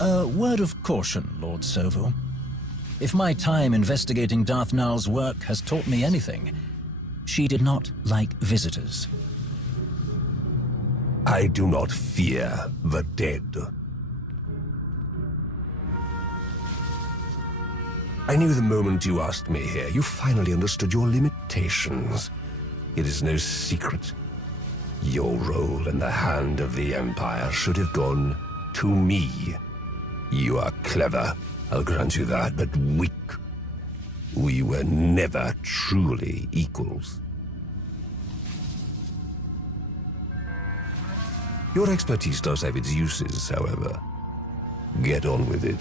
A word of caution, Lord Sovu. If my time investigating Darth Nal's work has taught me anything, she did not like visitors. I do not fear the dead. I knew the moment you asked me here, you finally understood your limitations. It is no secret. Your role in the hand of the Empire should have gone to me. You are clever, I'll grant you that, but weak. We were never truly equals. Your expertise does have its uses, however. Get on with it.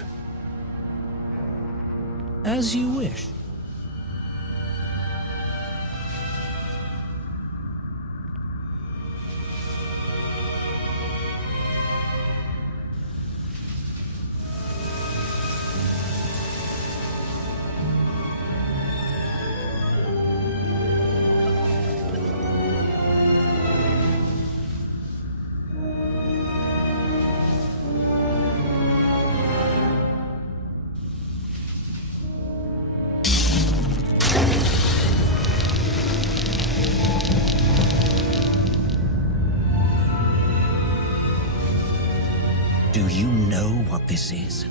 As you wish. Do you know what this is?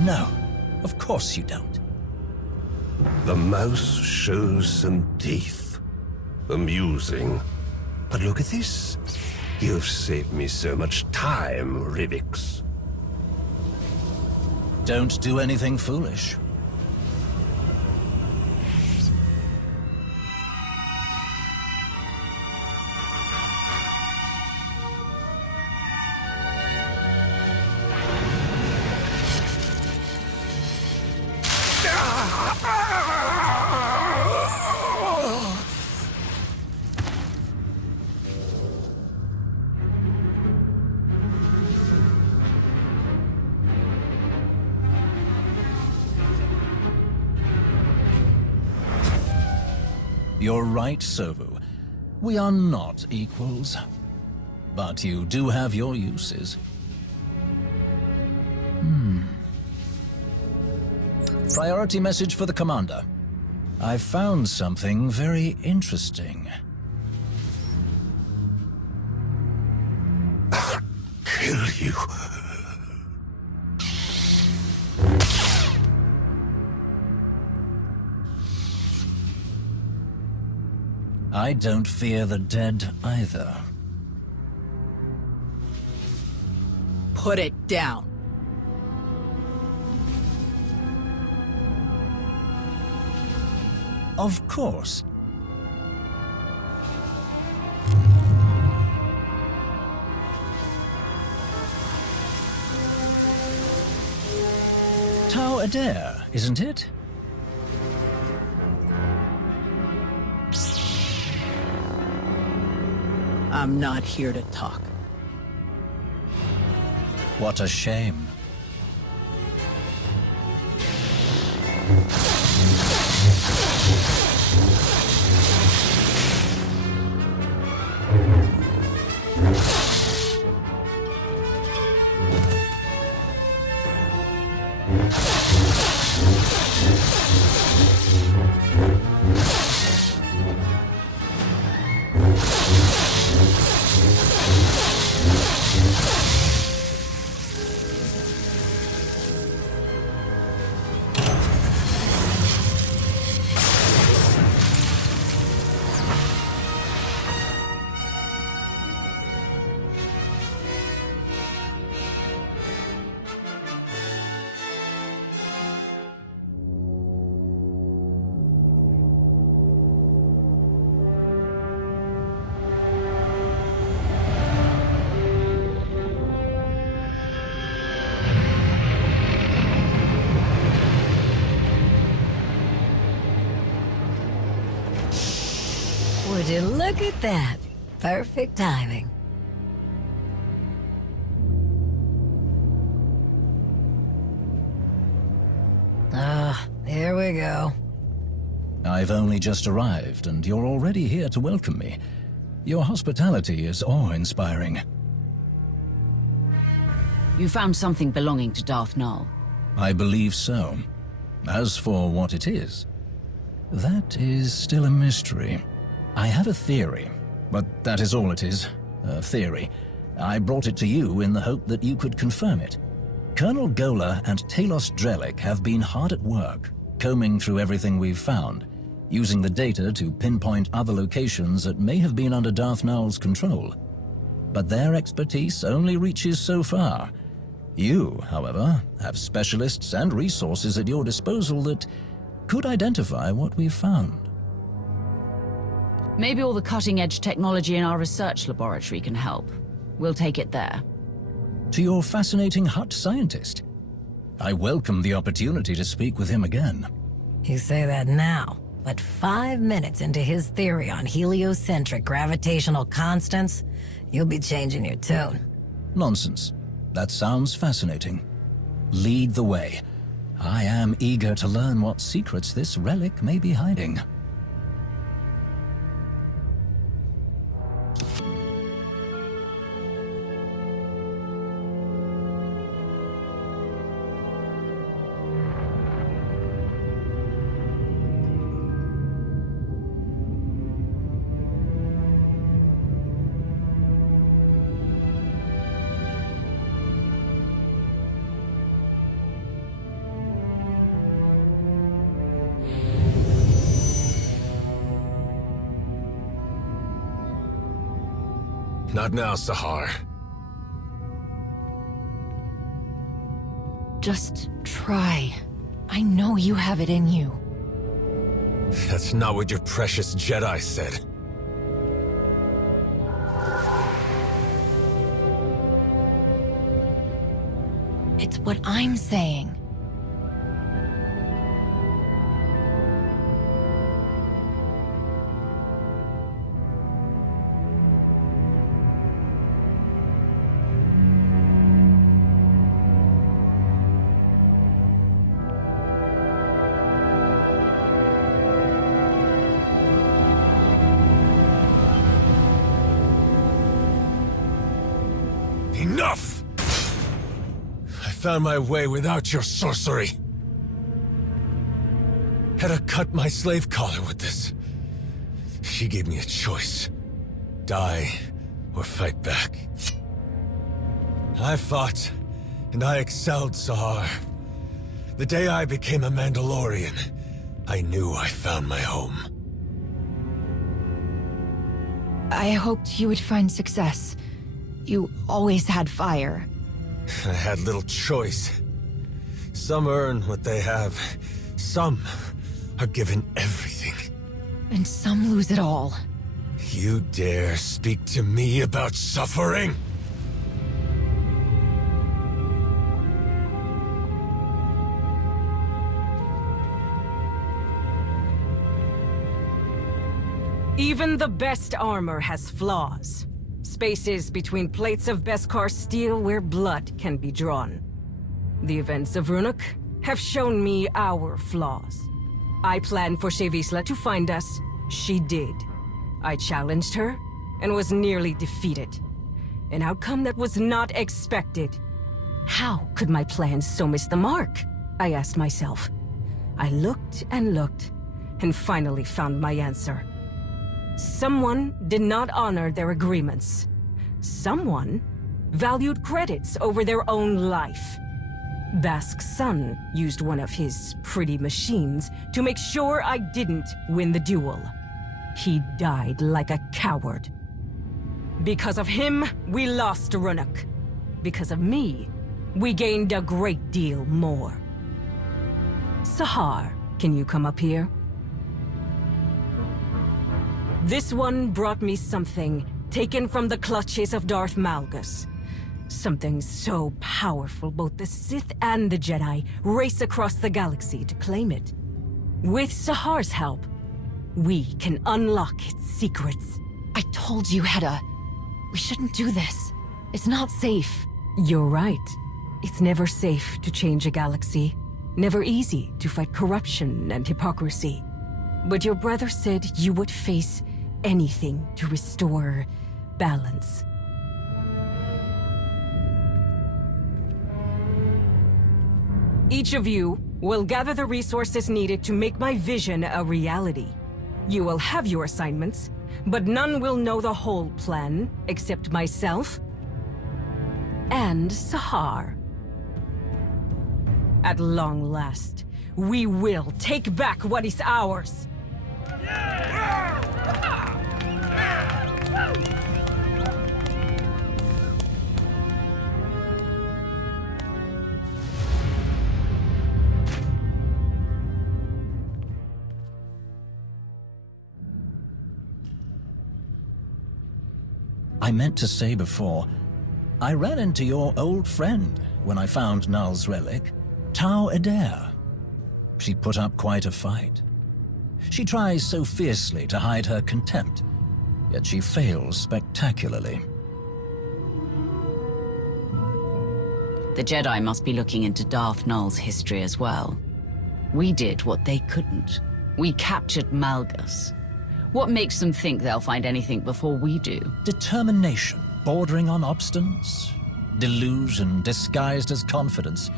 No, of course you don't. The mouse shows some teeth. Amusing. But look at this. You've saved me so much time, Rivix. Don't do anything foolish. You're right, Sovu. We are not equals. But you do have your uses. Priority message for the Commander. I've found something very interesting. I'll kill you. I don't fear the dead either. Put it down. Of course. Tau Adair, isn't it? I'm not here to talk. What a shame. Would you look at that? Perfect timing. Here we go. I've only just arrived, and you're already here to welcome me. Your hospitality is awe-inspiring. You found something belonging to Darth Nul. I believe so. As for what it is, that is still a mystery. I have a theory, but that is all it is, a theory. I brought it to you in the hope that you could confirm it. Colonel Gola and Talos Drellick have been hard at work, combing through everything we've found, using the data to pinpoint other locations that may have been under Darth Nul's control. But their expertise only reaches so far. You, however, have specialists and resources at your disposal that could identify what we've found. Maybe all the cutting-edge technology in our research laboratory can help. We'll take it there. To your fascinating Hutt scientist. I welcome the opportunity to speak with him again. You say that now, but 5 minutes into his theory on heliocentric gravitational constants, you'll be changing your tune. Nonsense. That sounds fascinating. Lead the way. I am eager to learn what secrets this relic may be hiding. Not now, Sahar. Just try. I know you have it in you. That's not what your precious Jedi said. It's what I'm saying. Enough! I found my way without your sorcery. Had to cut my slave collar with this. She gave me a choice. Die or fight back. I fought, and I excelled, Sahar. The day I became a Mandalorian, I knew I found my home. I hoped you would find success. You always had fire. I had little choice. Some earn what they have. Some are given everything. And some lose it all. You dare speak to me about suffering? Even the best armor has flaws. Spaces between plates of Beskar steel where blood can be drawn. The events of Runuk have shown me our flaws. I planned for Shevisla to find us. She did. I challenged her and was nearly defeated. An outcome that was not expected. How could my plans so miss the mark? I asked myself. I looked and finally found my answer. Someone did not honor their agreements. Someone valued credits over their own life. Bask's son used one of his pretty machines to make sure I didn't win the duel. He died like a coward. Because of him, we lost Runuk. Because of me, we gained a great deal more. Sahar, can you come up here? This one brought me something taken from the clutches of Darth Malgus. Something so powerful both the Sith and the Jedi race across the galaxy to claim it. With Sahar's help, we can unlock its secrets. I told you, Hedda. We shouldn't do this. It's not safe. You're right. It's never safe to change a galaxy. Never easy to fight corruption and hypocrisy. But your brother said you would face anything to restore balance. Each of you will gather the resources needed to make my vision a reality. You will have your assignments, but none will know the whole plan except myself and Sahar. At long last, we will take back what is ours. I meant to say before, I ran into your old friend when I found Null's relic, Tau Adair. She put up quite a fight. She tries so fiercely to hide her contempt, yet she fails spectacularly. The Jedi must be looking into Darth Null's history as well. We did what they couldn't. We captured Malgus. What makes them think they'll find anything before we do? Determination, bordering on obstinance, delusion disguised as confidence,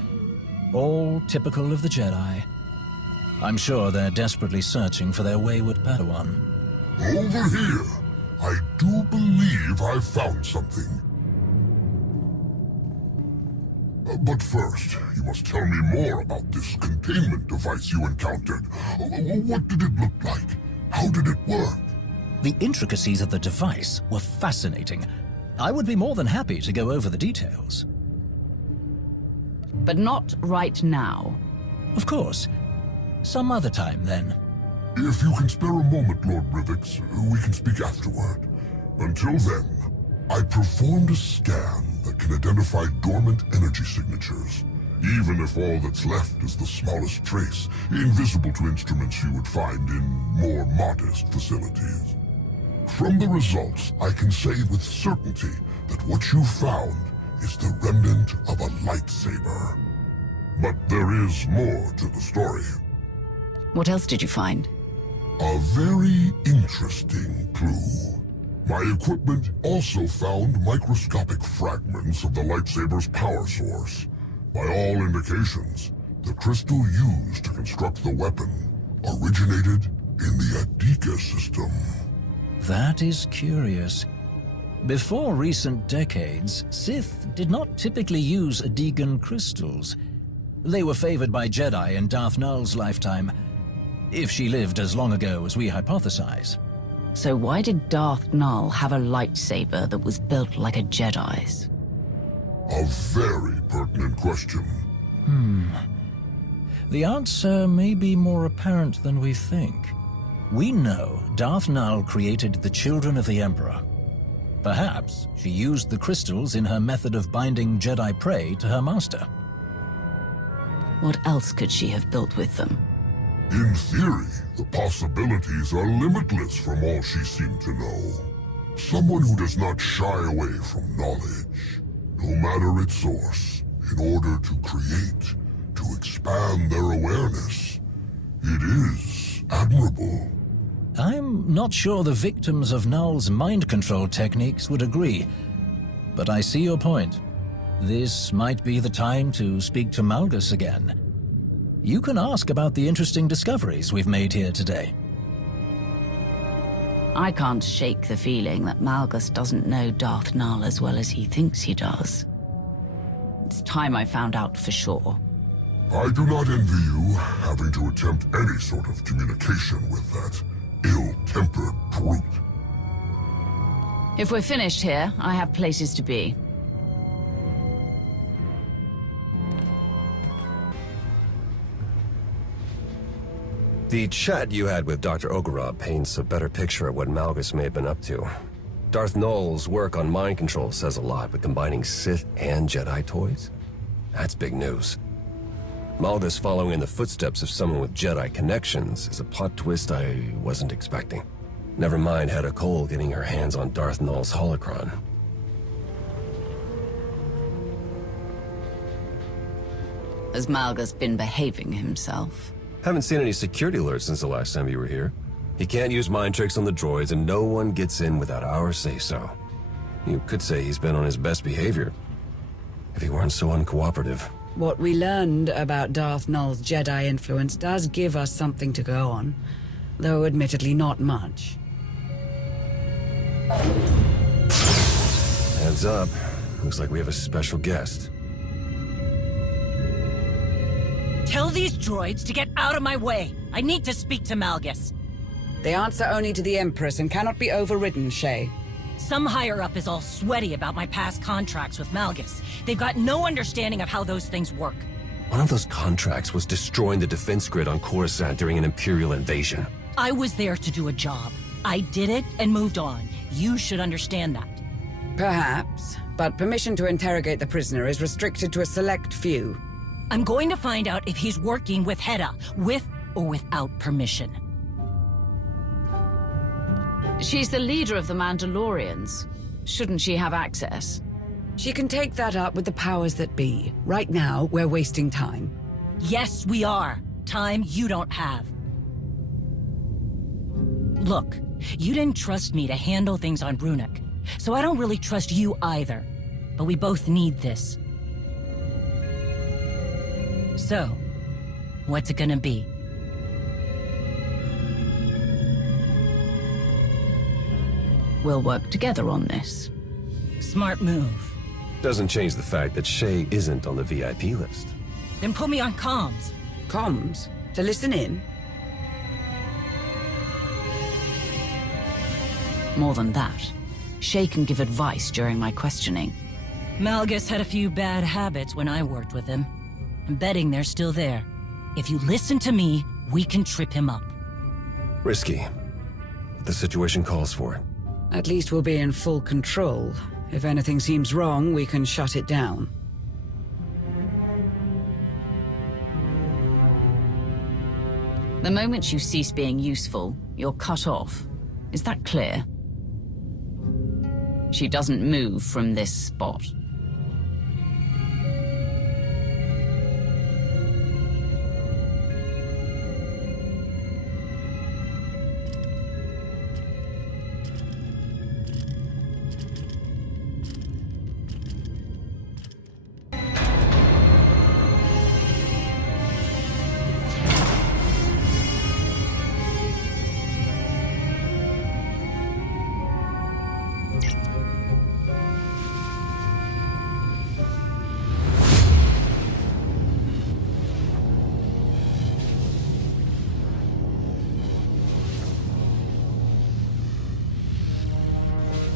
all typical of the Jedi. I'm sure they're desperately searching for their wayward Padawan. Over here! I do believe I found something. But first, you must tell me more about this containment device you encountered. What did it look like? How did it work? The intricacies of the device were fascinating. I would be more than happy to go over the details. But not right now. Of course. Some other time, then. If you can spare a moment, Lord Rivix, we can speak afterward. Until then, I performed a scan that can identify dormant energy signatures, even if all that's left is the smallest trace, invisible to instruments you would find in more modest facilities. From the results, I can say with certainty that what you found is the remnant of a lightsaber. But there is more to the story. What else did you find? A very interesting clue. My equipment also found microscopic fragments of the lightsaber's power source. By all indications, the crystal used to construct the weapon originated in the Adika system. That is curious. Before recent decades, Sith did not typically use Adigan crystals. They were favored by Jedi in Darth Null's lifetime, if she lived as long ago as we hypothesize. So why did Darth Null have a lightsaber that was built like a Jedi's? A very pertinent question. The answer may be more apparent than we think. We know Darth Null created the Children of the Emperor. Perhaps she used the crystals in her method of binding Jedi prey to her master. What else could she have built with them? In theory, the possibilities are limitless from all she seemed to know. Someone who does not shy away from knowledge, no matter its source, in order to create, to expand their awareness. It is admirable. I'm not sure the victims of Null's mind control techniques would agree, but I see your point. This might be the time to speak to Malgus again. You can ask about the interesting discoveries we've made here today. I can't shake the feeling that Malgus doesn't know Darth Null as well as he thinks he does. It's time I found out for sure. I do not envy you having to attempt any sort of communication with that ill-tempered brute. If we're finished here, I have places to be. The chat you had with Dr. Ogorov paints a better picture of what Malgus may have been up to. Darth Null's work on mind control says a lot, but combining Sith and Jedi toys? That's big news. Malgus following in the footsteps of someone with Jedi connections is a plot twist I wasn't expecting. Never mind Hedda Cole getting her hands on Darth Null's holocron. Has Malgus been behaving himself? Haven't seen any security alerts since the last time you were here. He can't use mind tricks on the droids, and no one gets in without our say-so. You could say he's been on his best behavior. If he weren't so uncooperative, What we learned about Darth Nul's Jedi influence does give us something to go on, though admittedly not much. Heads up. Looks like we have a special guest. Tell these droids to get out of my way. I need to speak to Malgus. They answer only to the Empress and cannot be overridden, Shay. Some higher-up is all sweaty about my past contracts with Malgus. They've got no understanding of how those things work. One of those contracts was destroying the defense grid on Coruscant during an Imperial invasion. I was there to do a job. I did it and moved on. You should understand that. Perhaps, but permission to interrogate the prisoner is restricted to a select few. I'm going to find out if he's working with Hedda, with or without permission. She's the leader of the Mandalorians. Shouldn't she have access? She can take that up with the powers that be. Right now, we're wasting time. Yes, we are. Time you don't have. Look, you didn't trust me to handle things on Runic, so I don't really trust you either. But we both need this. So, what's it gonna be? We'll work together on this. Smart move. Doesn't change the fact that Shay isn't on the VIP list. Then put me on comms. Comms? To listen in? More than that, Shay can give advice during my questioning. Malgus had a few bad habits when I worked with him. I'm betting they're still there. If you listen to me, we can trip him up. Risky, but the situation calls for it. At least we'll be in full control. If anything seems wrong, we can shut it down. The moment you cease being useful, you're cut off. Is that clear? She doesn't move from this spot.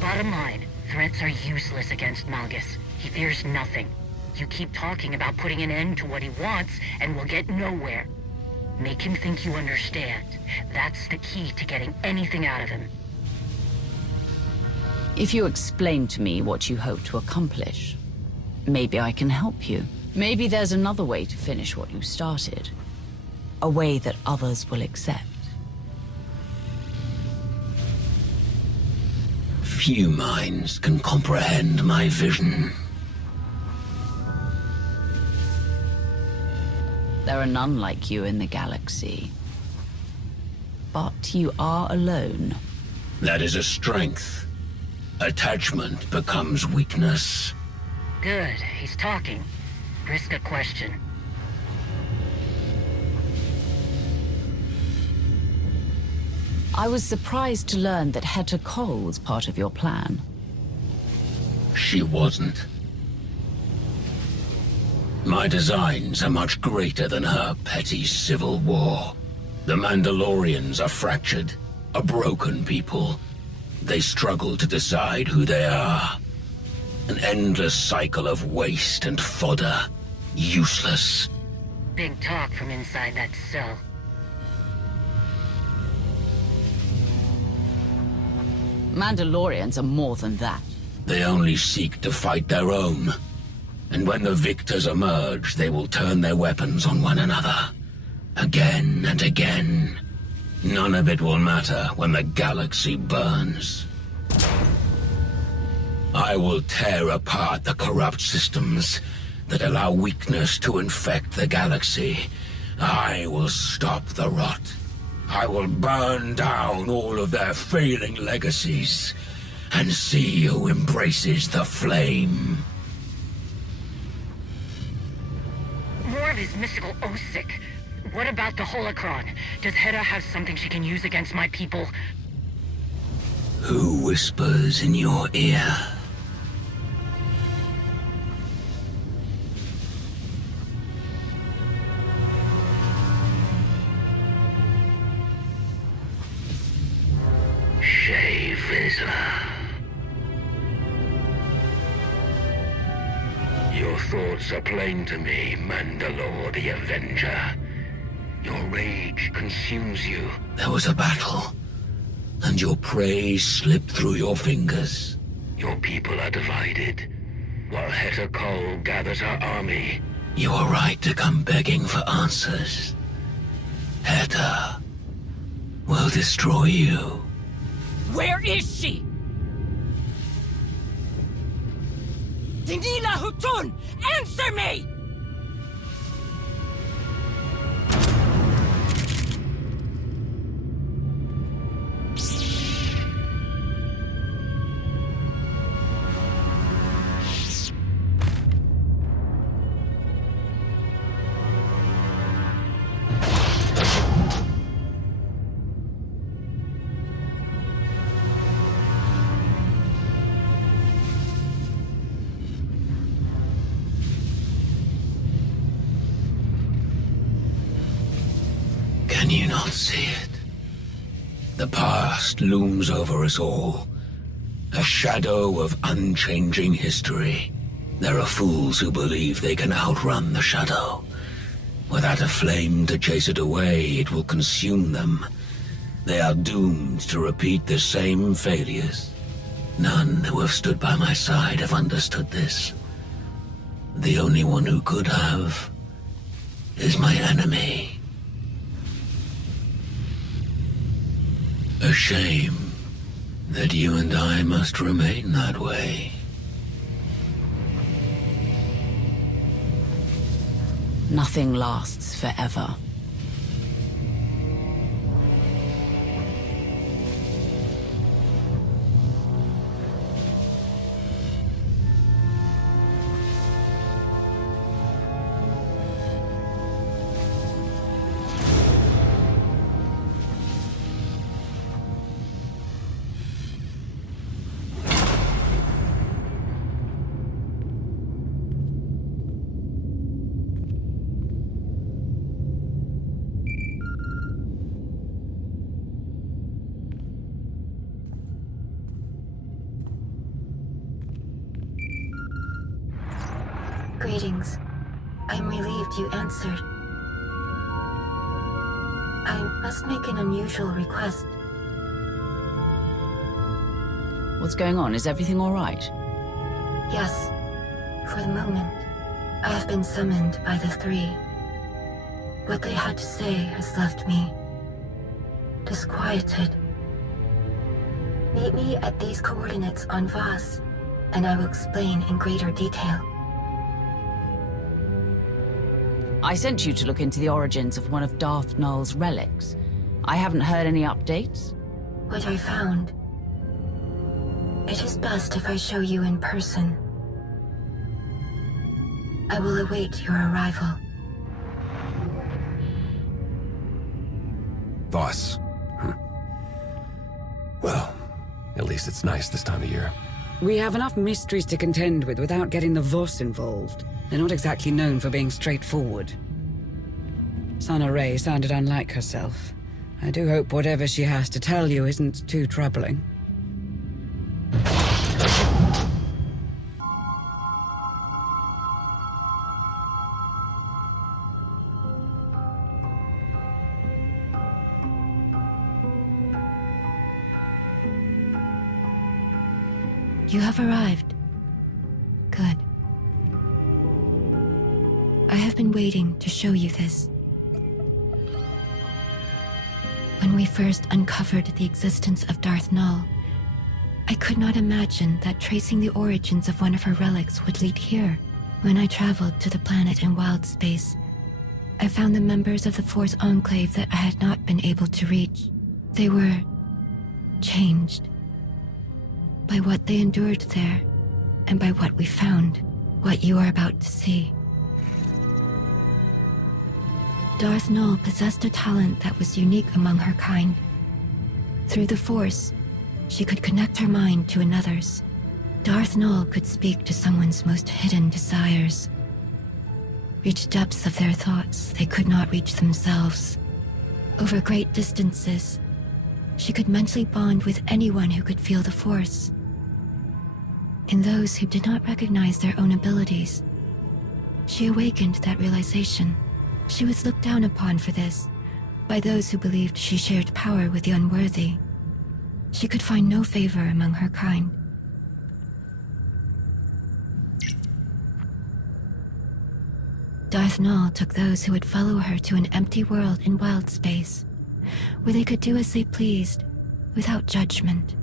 Bottom line, threats are useless against Malgus. He fears nothing. You keep talking about putting an end to what he wants, and we'll get nowhere. Make him think you understand. That's the key to getting anything out of him. If you explain to me what you hope to accomplish, maybe I can help you. Maybe there's another way to finish what you started. A way that others will accept. Few minds can comprehend my vision. There are none like you in the galaxy. But you are alone. That is a strength. Attachment becomes weakness. Good, he's talking. Risk a question. I was surprised to learn that Heta Cole was part of your plan. She wasn't. My designs are much greater than her petty civil war. The Mandalorians are fractured, a broken people. They struggle to decide who they are. An endless cycle of waste and fodder. Useless. Big talk from inside that cell. Mandalorians are more than that. They only seek to fight their own. And when the victors emerge, they will turn their weapons on one another. Again and again. None of it will matter when the galaxy burns. I will tear apart the corrupt systems that allow weakness to infect the galaxy. I will stop the rot. I will burn down all of their failing legacies and see who embraces the flame. this mystical Osic. What about the holocron? Does Hera have something she can use against my people? Who whispers in your ear? Vizsla. Your thoughts are plain to me, Mandalore the Avenger. Your rage consumes you. There was a battle, and your prey slipped through your fingers. Your people are divided, while Heta Kol gathers her army. You are right to come begging for answers. Heta will destroy you. Where is she? Dinila Hutun! Answer me! Can you not see it? The past looms over us all. A shadow of unchanging history. There are fools who believe they can outrun the shadow. Without a flame to chase it away, it will consume them. They are doomed to repeat the same failures. None who have stood by my side have understood this. The only one who could have is my enemy. A shame that you and I must remain that way. Nothing lasts forever. Greetings. I'm relieved you answered. I must make an unusual request. What's going on? Is everything all right? Yes. For the moment, I have been summoned by the three. What they had to say has left me disquieted. Meet me at these coordinates on Voss, and I will explain in greater detail. I sent you to look into the origins of one of Darth Nul's relics. I haven't heard any updates. What I found. It is best if I show you in person. I will await your arrival. Voss. Well, at least it's nice this time of year. We have enough mysteries to contend with without getting the Voss involved. They're not exactly known for being straightforward. Sana Ray sounded unlike herself. I do hope whatever she has to tell you isn't too troubling. You have arrived. Good. I have been waiting to show you this. When we first uncovered the existence of Darth Nul, I could not imagine that tracing the origins of one of her relics would lead here. When I traveled to the planet in wild space, I found the members of the Force Enclave that I had not been able to reach. They were changed by what they endured there, and by what we found, what you are about to see. Darth Nul possessed a talent that was unique among her kind. Through the Force, she could connect her mind to another's. Darth Nul could speak to someone's most hidden desires, reach depths of their thoughts they could not reach themselves. Over great distances, she could mentally bond with anyone who could feel the Force. In those who did not recognize their own abilities, she awakened that realization. She was looked down upon for this by those who believed she shared power with the unworthy. She could find no favor among her kind. Darth Nul took those who would follow her to an empty world in wild space, where they could do as they pleased, without judgment.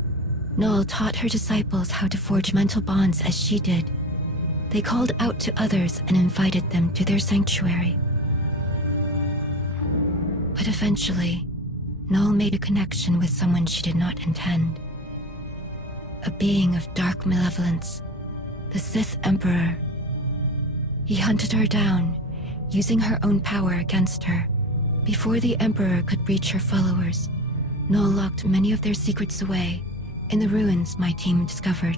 Nul taught her disciples how to forge mental bonds as she did. They called out to others and invited them to their sanctuary. But eventually, Nul made a connection with someone she did not intend. A being of dark malevolence, the Sith Emperor. He hunted her down, using her own power against her. Before the Emperor could reach her followers, Nul locked many of their secrets away in the ruins my team discovered.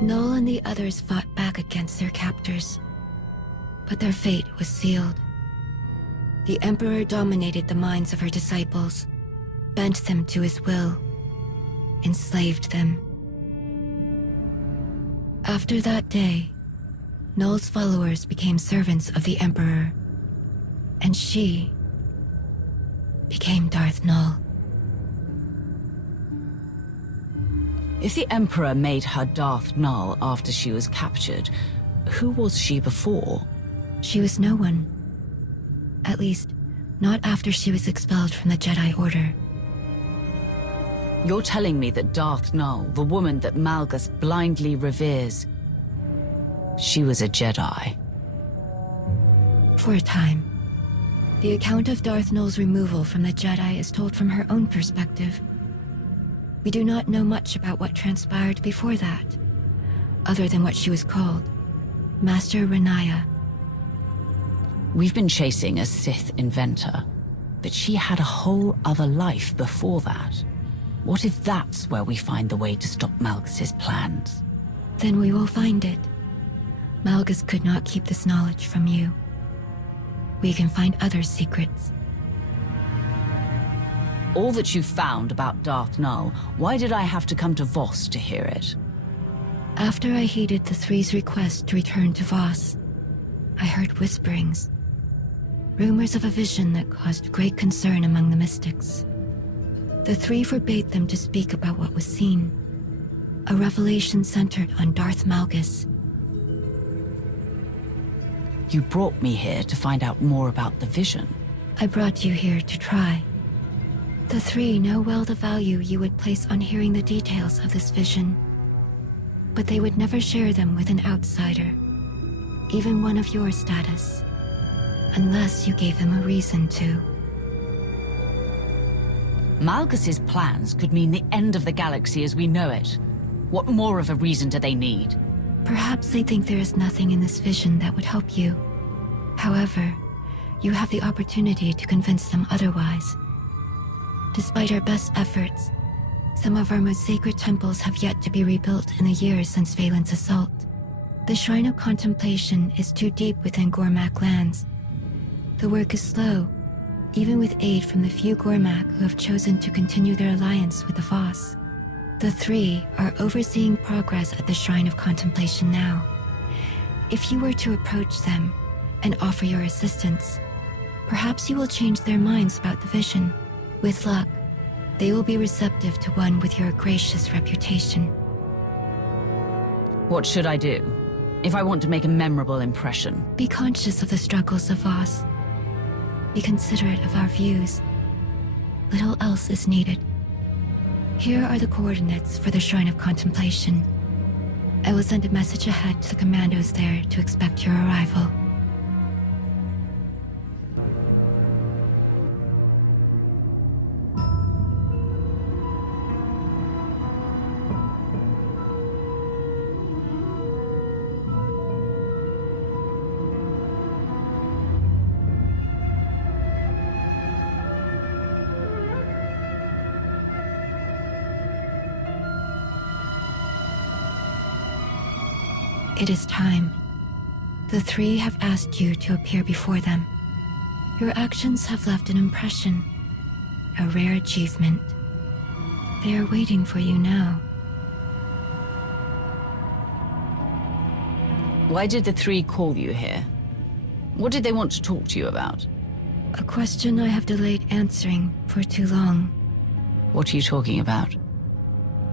Nul and the others fought back against their captors, but their fate was sealed. The Emperor dominated the minds of her disciples, bent them to his will, enslaved them. After that day, Nul's followers became servants of the Emperor, and she became Darth Nul. If the Emperor made her Darth Nul after she was captured, who was she before? She was no one. At least, not after she was expelled from the Jedi Order. You're telling me that Darth Nul, the woman that Malgus blindly reveres, she was a Jedi? For a time. The account of Darth Nul's removal from the Jedi is told from her own perspective. We do not know much about what transpired before that, other than what she was called, Master Renaya. We've been chasing a Sith inventor, but she had a whole other life before that. What if that's where we find the way to stop Malgus's plans? Then we will find it. Malgus could not keep this knowledge from you. We can find other secrets. All that you found about Darth Nul, why did I have to come to Voss to hear it? After I heeded the Three's request to return to Voss, I heard whisperings. Rumors of a vision that caused great concern among the mystics. The Three forbade them to speak about what was seen. A revelation centered on Darth Malgus. You brought me here to find out more about the vision. I brought you here to try. The Three know well the value you would place on hearing the details of this vision, but they would never share them with an outsider, even one of your status, unless you gave them a reason to. Malgus's plans could mean the end of the galaxy as we know it. What more of a reason do they need? Perhaps they think there is nothing in this vision that would help you. However, you have the opportunity to convince them otherwise. Despite our best efforts, some of our most sacred temples have yet to be rebuilt in the years since Valen's assault. The Shrine of Contemplation is too deep within Gormak lands. The work is slow, even with aid from the few Gormak who have chosen to continue their alliance with the Voss. The Three are overseeing progress at the Shrine of Contemplation now. If you were to approach them and offer your assistance, perhaps you will change their minds about the vision. With luck, they will be receptive to one with your gracious reputation. What should I do if I want to make a memorable impression? Be conscious of the struggles of Voss. Be considerate of our views. Little else is needed. Here are the coordinates for the Shrine of Contemplation. I will send a message ahead to the commandos there to expect your arrival. It is time. The three have asked you to appear before them. Your actions have left an impression, a rare achievement. They are waiting for you now. Why did the three call you here? What did they want to talk to you about? A question I have delayed answering for too long. What are you talking about?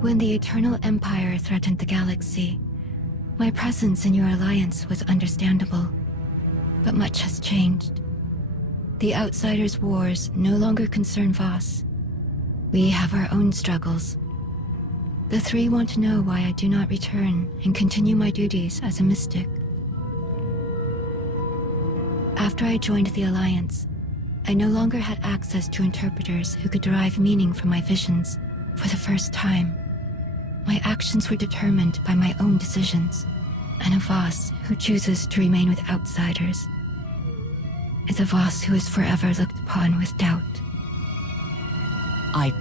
When the Eternal Empire threatened the galaxy, my presence in your alliance was understandable. But much has changed. The Outsiders' wars no longer concern Voss. We have our own struggles. The three want to know why I do not return and continue my duties as a mystic. After I joined the Alliance, I no longer had access to interpreters who could derive meaning from my visions. For the first time, my actions were determined by my own decisions, and a Voss who chooses to remain with outsiders is a Voss who is forever looked upon with doubt. I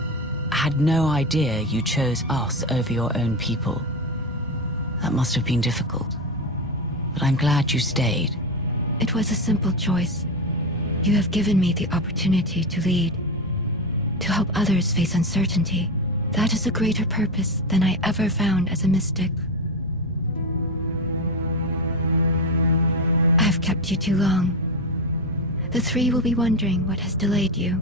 had no idea you chose us over your own people. That must have been difficult. But I'm glad you stayed. It was a simple choice. You have given me the opportunity to lead, to help others face uncertainty. That is a greater purpose than I ever found as a mystic. I have kept you too long. The three will be wondering what has delayed you.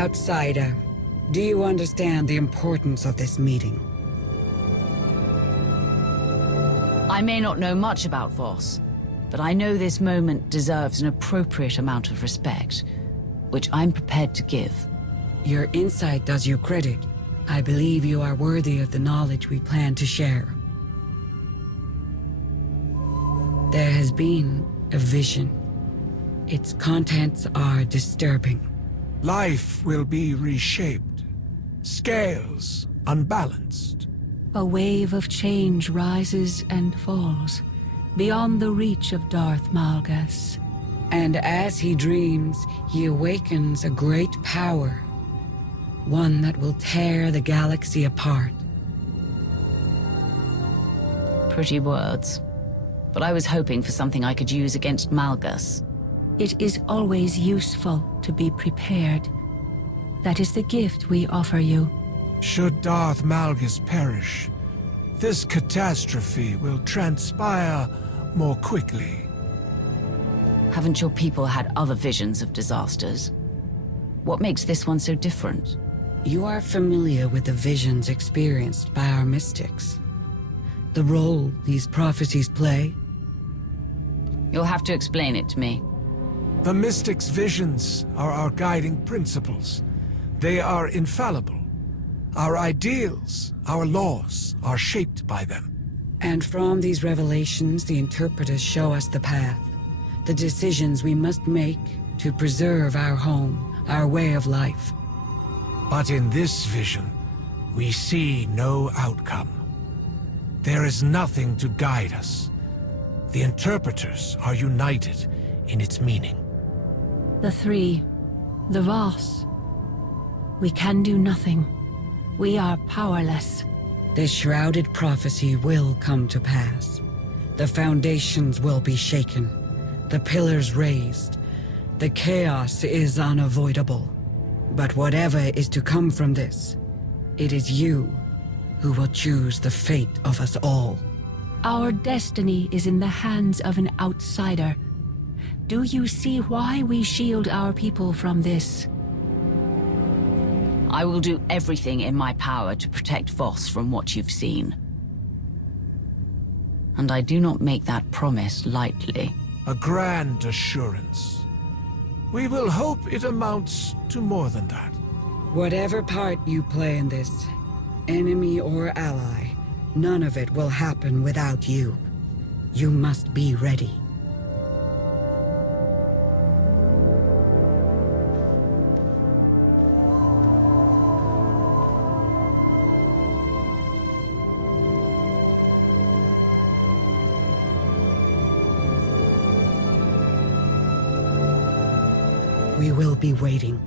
Outsider, do you understand the importance of this meeting? I may not know much about Voss, but I know this moment deserves an appropriate amount of respect, which I'm prepared to give. Your insight does you credit. I believe you are worthy of the knowledge we plan to share. There has been a vision. Its contents are disturbing. Life will be reshaped. Scales unbalanced. A wave of change rises and falls, beyond the reach of Darth Malgus. And as he dreams, he awakens a great power. One that will tear the galaxy apart. Pretty words. But I was hoping for something I could use against Malgus. It is always useful to be prepared. That is the gift we offer you. Should Darth Malgus perish, this catastrophe will transpire more quickly. Haven't your people had other visions of disasters? What makes this one so different? You are familiar with the visions experienced by our mystics. The role these prophecies play? You'll have to explain it to me. The Mystic's visions are our guiding principles. They are infallible. Our ideals, our laws, are shaped by them. And from these revelations, the interpreters show us the path. The decisions we must make to preserve our home, our way of life. But in this vision, we see no outcome. There is nothing to guide us. The interpreters are united in its meaning. The three, the Voss. We can do nothing. We are powerless. This shrouded prophecy will come to pass. The foundations will be shaken. The pillars raised. The chaos is unavoidable. But whatever is to come from this, It is you who will choose the fate of us all. Our destiny is in the hands of an outsider. Do you see why we shield our people from this? I will do everything in my power to protect Voss from what you've seen. And I do not make that promise lightly. A grand assurance. We will hope it amounts to more than that. Whatever part you play in this, enemy or ally, none of it will happen without you. You must be ready. We will be waiting.